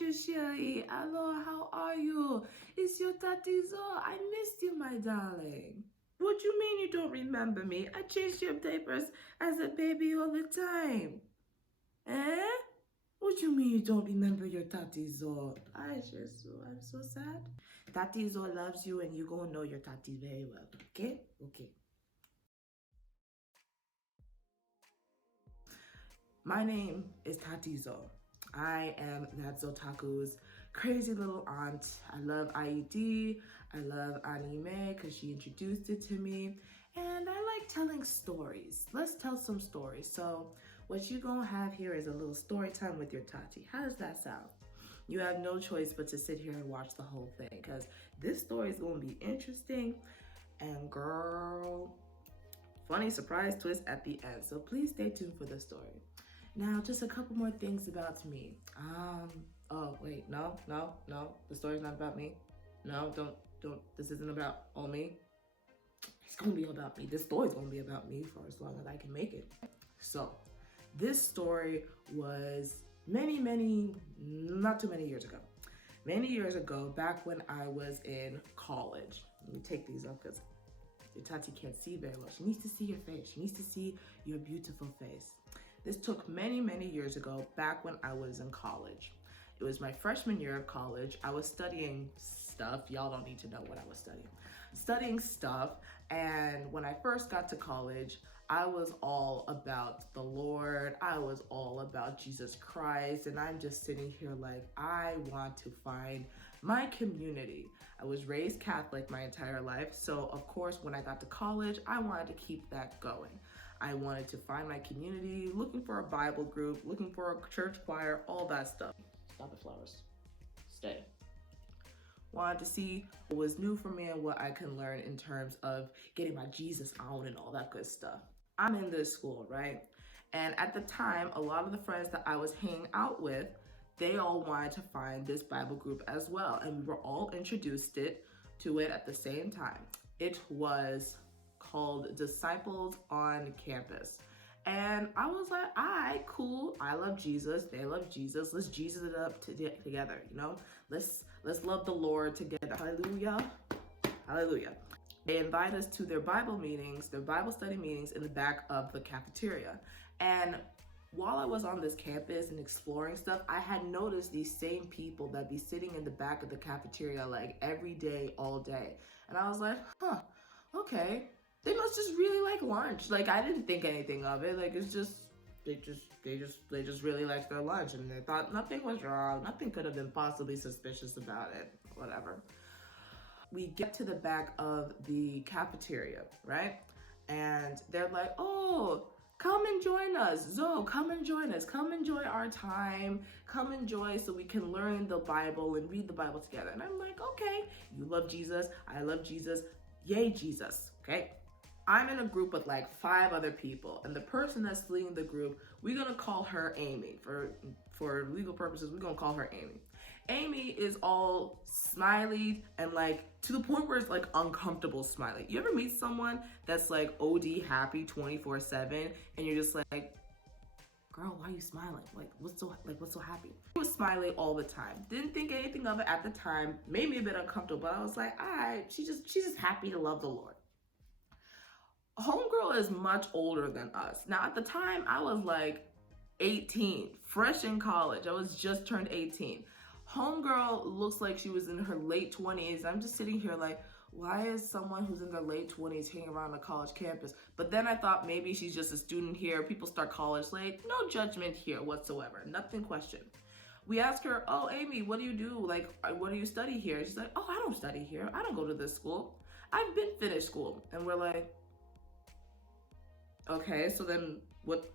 you, Shelly. Hello, how are you? It's your Tati Zo. I missed you, my darling. What you mean you don't remember me? I changed your diapers as a baby all the time. Eh? What you mean you don't remember your Tati Zo? I'm so sad. Tati Zo loves you and you gonna know your Tati very well. Okay? Okay. My name is Tati Zo. I am that Zotaku's crazy little aunt. I love IED. I love anime because she introduced it to me. And I like telling stories. Let's tell some stories. So what you gonna have here is a little story time with your Tati. How does that sound? You have no choice but to sit here and watch the whole thing because this story is gonna be interesting. And girl, funny surprise twist at the end. So please stay tuned for the story. Now, just a couple more things about me. Oh wait, no. The story's not about me. No, don't, this isn't about all me. It's gonna be about me. This story's gonna be about me for as long as I can make it. So, this story was not too many years ago. Many years ago, back when I was in college. Let me take these up because your Tati can't see very well. She needs to see your face. She needs to see your beautiful face. This took many years ago, back when I was in college. It was my freshman year of college. I was studying stuff. Y'all don't need to know what I was studying. Studying stuff, and when I first got to college, I was all about the Lord. I was all about Jesus Christ, and I'm just sitting here like, I want to find my community. I was raised Catholic my entire life, so of course, when I got to college, I wanted to keep that going. I wanted to find my community, looking for a Bible group, looking for a church choir, all that stuff. Stop the flowers. Stay. Wanted to see what was new for me and what I can learn in terms of getting my Jesus on and all that good stuff. I'm in this school, right? And at the time, a lot of the friends that I was hanging out with, they all wanted to find this Bible group as well. And we were all introduced to it at the same time. It was called Disciples on Campus. And I was like, all right, cool. I love Jesus. They love Jesus. Let's Jesus it up together, you know? Let's love the Lord together. Hallelujah. Hallelujah. They invite us to their Bible meetings, their Bible study meetings in the back of the cafeteria. And while I was on this campus and exploring stuff, I had noticed these same people that be sitting in the back of the cafeteria like every day, all day. And I was like, huh, okay. They must just really like lunch. Like, I didn't think anything of it. Like, it's just, they just really liked their lunch, and they thought nothing was wrong. Nothing could have been possibly suspicious about it, whatever. We get to the back of the cafeteria, right? And they're like, oh, come and join us. Zo, come and join us. Come enjoy our time. Come enjoy so we can learn the Bible and read the Bible together. And I'm like, okay, you love Jesus. I love Jesus. Yay, Jesus, okay? I'm in a group with like 5 other people, and the person that's leading the group, we're gonna call her Amy. For legal purposes, we're gonna call her Amy. Amy is all smiley and like to the point where it's like uncomfortable smiley. You ever meet someone that's like OD happy 24/7 and you're just like, girl, why are you smiling? Like, what's so happy? She was smiling all the time. Didn't think anything of it at the time. Made me a bit uncomfortable, but I was like, all right, she's just happy to love the Lord. Homegirl is much older than us. Now, at the time, I was like 18, fresh in college. I was just turned 18. Homegirl looks like she was in her late 20s. I'm just sitting here like, why is someone who's in their late 20s hanging around a college campus? But then I thought maybe she's just a student here. People start college late. No judgment here whatsoever. Nothing questioned. We asked her, oh, Amy, what do you do? Like, what do you study here? She's like, oh, I don't study here. I don't go to this school. I've been finished school. And we're like, okay, so then what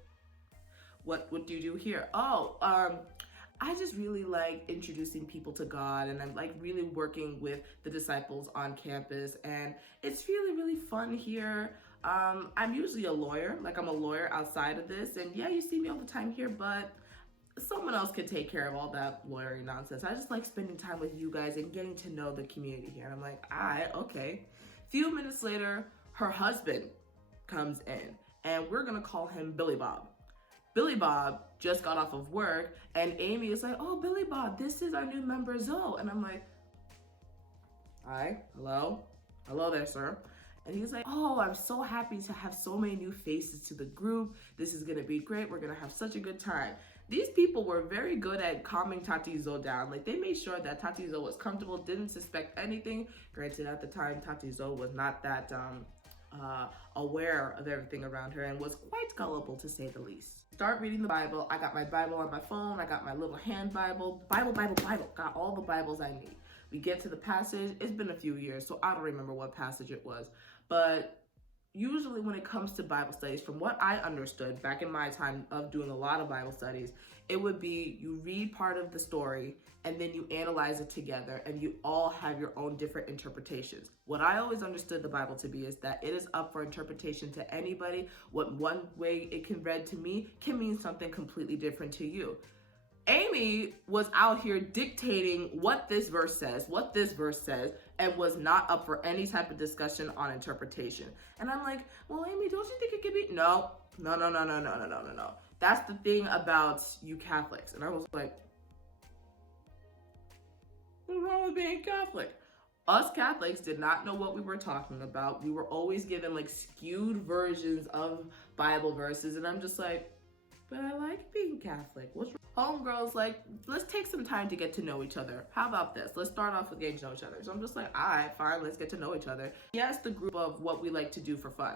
do you do here? Oh, I just really like introducing people to God, and I'm like really working with the disciples on campus, and it's really fun here. I'm usually a lawyer, like I'm a lawyer outside of this, and yeah, you see me all the time here, but someone else could take care of all that lawyering nonsense. I just like spending time with you guys and getting to know the community here. And I'm like, okay. Few minutes later, her husband comes in, and we're gonna call him Billy Bob. Billy Bob just got off of work, and Amy is like, oh, Billy Bob, this is our new member Zoe. And I'm like, hi, hello there, sir. And he's like, oh, I'm so happy to have so many new faces to the group. This is gonna be great. We're gonna have such a good time. These people were very good at calming Tati Zo down. Like, they made sure that Tati Zo was comfortable, didn't suspect anything. Granted, at the time, Tati Zo was not that aware of everything around her and was quite gullible, to say the least. Start reading the Bible. I got my Bible on my phone. I got my little hand Bible. Bible. Got all the Bibles I need. We get to the passage. It's been a few years, so I don't remember what passage it was. But usually when it comes to Bible studies, from what I understood back in my time of doing a lot of Bible studies, it would be you read part of the story and then you analyze it together and you all have your own different interpretations. What I always understood the Bible to be is that it is up for interpretation to anybody. What one way it can read to me can mean something completely different to you. Amy was out here dictating what this verse says, and was not up for any type of discussion on interpretation. And I'm like, well, Amy, don't you think it could be? No. That's the thing about you Catholics. And I was like, what's wrong with being Catholic? Us Catholics did not know what we were talking about. We were always given like skewed versions of Bible verses. And I'm just like, but I like being Catholic. What's wrong? Homegirl's like, let's take some time to get to know each other. How about this? Let's start off with getting to know each other. So I'm just like, all right, fine, let's get to know each other. He asked the group of what we like to do for fun.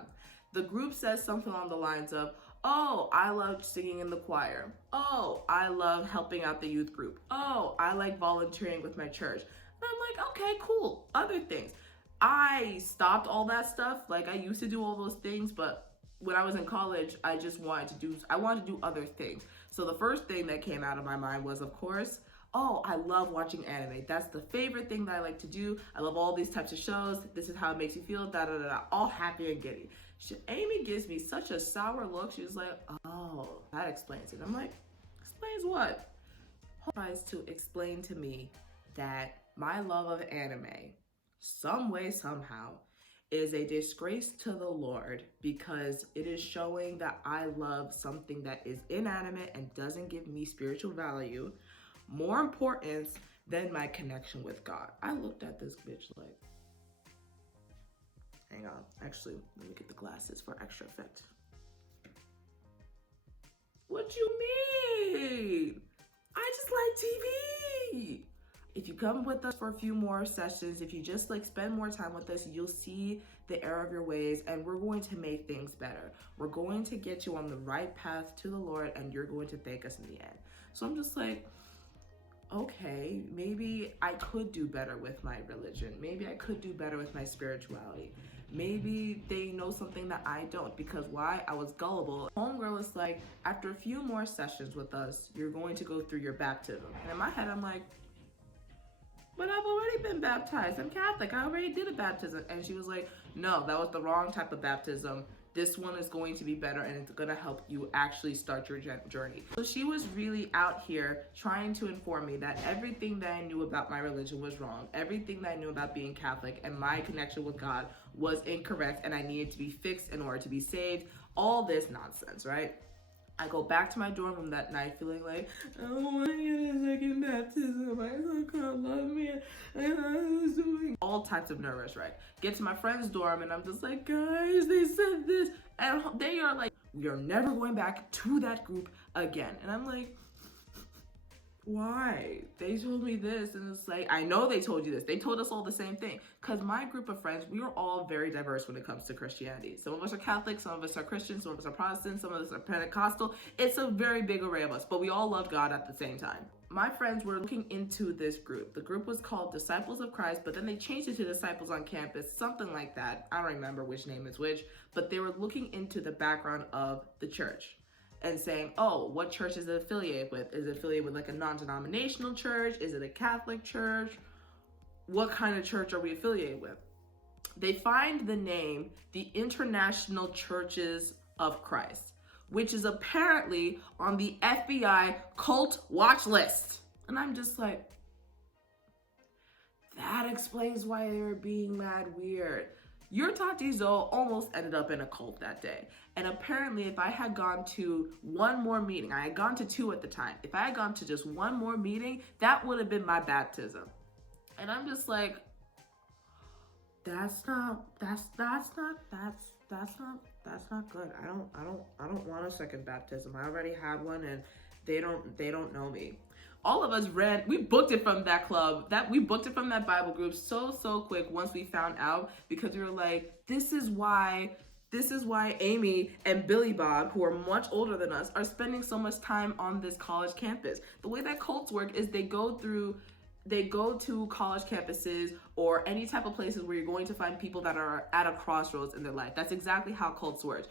The group says something along the lines of, oh, I love singing in the choir. Oh, I love helping out the youth group. Oh, I like volunteering with my church. And I'm like, okay, cool. Other things. I stopped all that stuff. Like, I used to do all those things, but when I was in college, I wanted to do other things. So the first thing that came out of my mind was, of course, oh, I love watching anime. That's the favorite thing that I like to do. I love all these types of shows. This is how it makes you feel, all happy and giddy. Amy gives me such a sour look. She was like, oh, that explains it. I'm like, explains what? Tries to explain to me that my love of anime, some way, somehow, is a disgrace to the Lord because it is showing that I love something that is inanimate and doesn't give me spiritual value, more importance than my connection with God. I looked at this bitch like, hang on, actually, let me get the glasses for extra effect. What you mean? I just like TV. If you come with us for a few more sessions, if you just like spend more time with us, you'll see the error of your ways and we're going to make things better. We're going to get you on the right path to the Lord and you're going to thank us in the end. So I'm just like, okay, maybe I could do better with my religion. Maybe I could do better with my spirituality. Maybe they know something that I don't, because why? I was gullible. Homegirl is like, after a few more sessions with us, you're going to go through your baptism. And in my head, I'm like, but I've already been baptized. I'm Catholic. I already did a baptism. And she was like, no, that was the wrong type of baptism. This one is going to be better and it's going to help you actually start your journey. So she was really out here trying to inform me that everything that I knew about my religion was wrong. Everything that I knew about being Catholic and my connection with God was incorrect and I needed to be fixed in order to be saved. All this nonsense, right? I go back to my dorm room that night feeling like, I don't want to get a second baptism. My son can't love me. And I was doing all types of nervous, right? Get to my friend's dorm and I'm just like, guys, they said this. And they are like, we are never going back to that group again. And I'm like, why? They told me this. And it's like, I know they told you this. They told us all the same thing. Because my group of friends, we are all very diverse when it comes to Christianity. Some of us are Catholic, some of us are Christian, some of us are Protestant, some of us are Pentecostal. It's a very big array of us, but we all love God at the same time. My friends were looking into this group. The group was called Disciples of Christ, but then they changed it to Disciples on Campus, something like that. I don't remember which name is which, but they were looking into the background of the church and saying, oh, what church is it affiliated with? Is it affiliated with like a non-denominational church? Is it a Catholic church? What kind of church are we affiliated with? They find the name, the International Churches of Christ, which is apparently on the FBI cult watch list. And I'm just like, that explains why they were being mad weird. Your Tati Zo almost ended up in a cult that day. And apparently, if I had gone to one more meeting, I had gone to 2 at the time. If I had gone to just one more meeting, that would have been my baptism. And I'm just like, that's not good. I don't want a second baptism. I already had one, and they don't know me. All of us we booked it from that club, we booked it from that Bible group so quick once we found out, because we were like, this is why Amy and Billy Bob, who are much older than us, are spending so much time on this college campus. The way that cults work is they go to college campuses or any type of places where you're going to find people that are at a crossroads in their life. That's exactly how cults work.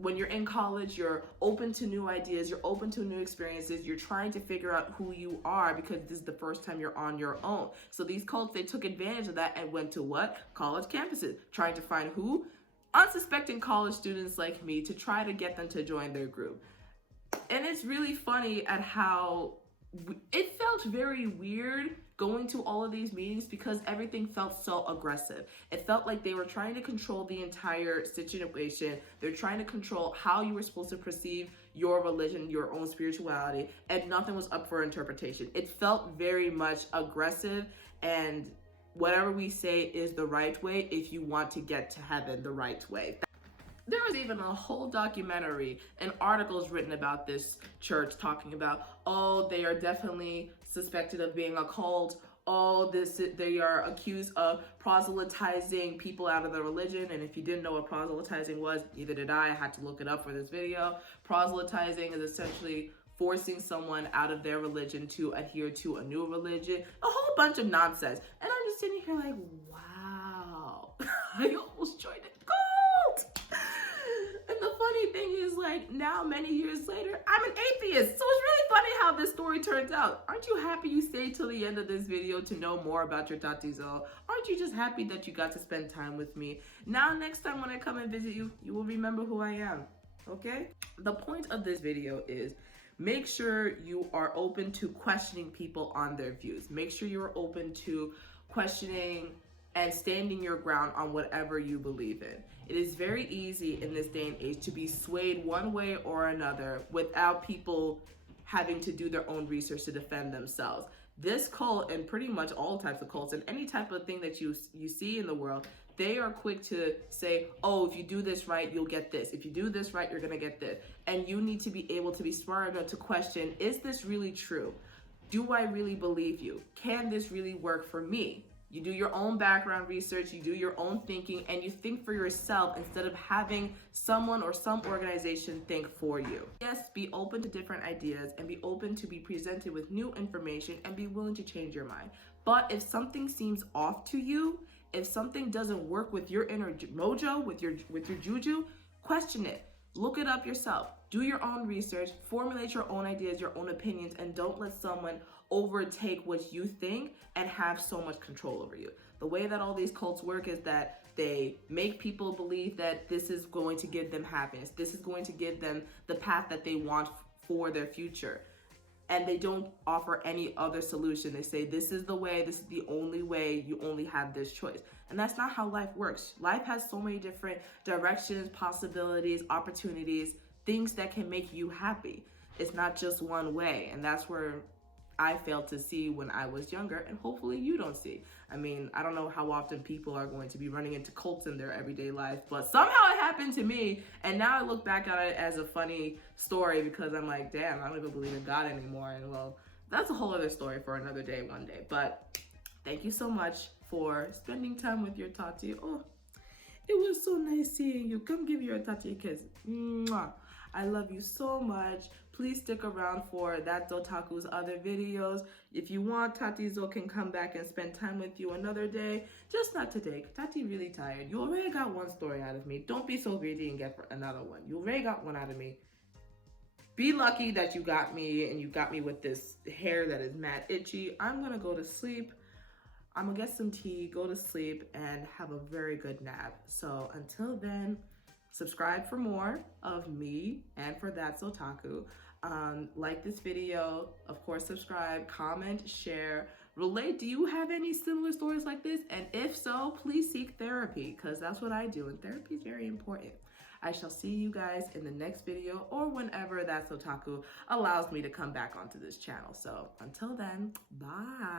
When you're in college, you're open to new ideas, you're open to new experiences, you're trying to figure out who you are because this is the first time you're on your own. So these cults, they took advantage of that and went to what? College campuses, trying to find who? Unsuspecting college students like me to try to get them to join their group. And it's really funny at how it felt very weird going to all of these meetings because everything felt so aggressive. It felt like they were trying to control the entire situation. They're trying to control how you were supposed to perceive your religion, your own spirituality, and nothing was up for interpretation. It felt very much aggressive, and whatever we say is the right way if you want to get to heaven the right way. There was even a whole documentary and articles written about this church talking about, oh, they are definitely suspected of being a cult. Oh, they are accused of proselytizing people out of their religion. And if you didn't know what proselytizing was, neither did I. I had to look it up for this video. Proselytizing is essentially forcing someone out of their religion to adhere to a new religion. A whole bunch of nonsense. And I'm just sitting here like, wow, I almost joined a cult. And the funny thing is, like, now many years later, I'm an atheist. So it's really funny how this story turns out. Aren't you happy you stayed till the end of this video to know more about your Tati Zo? Aren't you just happy that you got to spend time with me? Now, next time when I come and visit you, you will remember who I am, okay? The point of this video is make sure you are open to questioning people on their views. Make sure you're open to questioning and standing your ground on whatever you believe in. It is very easy in this day and age to be swayed one way or another without people having to do their own research to defend themselves. This cult, and pretty much all types of cults and any type of thing that you see in the world, they are quick to say, oh, if you do this right, you'll get this. If you do this right, you're gonna get this. And you need to be able to be smart enough to question, is this really true? Do I really believe you? Can this really work for me? You do your own background research, you do your own thinking, and you think for yourself instead of having someone or some organization think for you. Yes, be open to different ideas and be open to be presented with new information and be willing to change your mind. But if something seems off to you, if something doesn't work with your inner mojo, with your juju, question it. Look it up yourself. Do your own research, formulate your own ideas, your own opinions, and don't let someone overtake what you think and have so much control over you. The way that all these cults work is that they make people believe that this is going to give them happiness. This is going to give them the path that they want for their future. And they don't offer any other solution. They say, this is the way, this is the only way, you only have this choice. And that's not how life works. Life has so many different directions, possibilities, opportunities, things that can make you happy. It's not just one way. And that's where I failed to see when I was younger, and hopefully you don't see. I mean, I don't know how often people are going to be running into cults in their everyday life, but somehow it happened to me, and now I look back at it as a funny story because I'm like, damn, I don't even believe in God anymore. And well, that's a whole other story for another day one day. But thank you so much for spending time with your Tati. Oh, it was so nice seeing you. Come give your Tati a kiss. Mwah. I love you so much. Please stick around for That Zotaku's other videos. If you want, Tati Zo can come back and spend time with you another day. Just not today. Tati really tired. You already got one story out of me. Don't be so greedy and get another one. You already got one out of me. Be lucky that you got me, and you got me with this hair that is mad itchy. I'm gonna go to sleep. I'm gonna get some tea, go to sleep, and have a very good nap. So until then, subscribe for more of me and for That Zotaku. Like this video, of course, subscribe, comment, share, relate? Do you have any similar stories like this? And if so, please seek therapy, because that's what I do, and therapy is very important. I shall see you guys in the next video, or whenever That's Otaku allows me to come back onto this channel. So until then, bye.